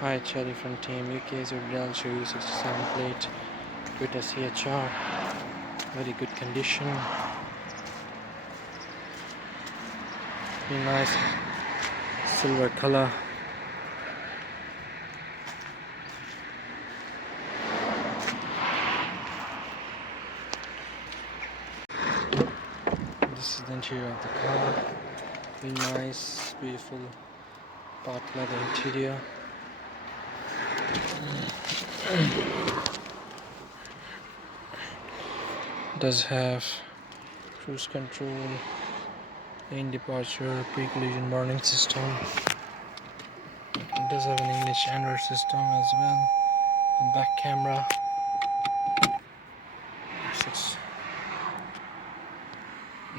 Hi, Cherry from Team UK's original show you 67 plate Twitter CHR. Very good condition. Very nice silver color. This is the interior of the car. Very nice, beautiful part leather interior. Does have cruise control, lane departure, pre-collision warning system. It does have an English Android system as well, and back camera. 6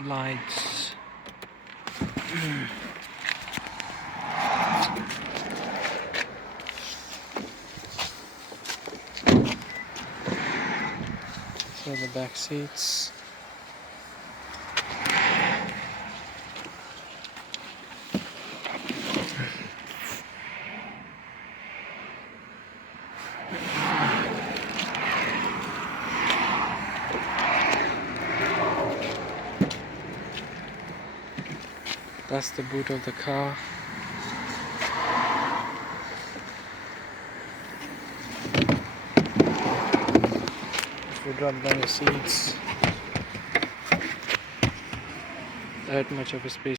lights. So the back seats. That's the boot of the car. If you drop down the seats, that much of a space.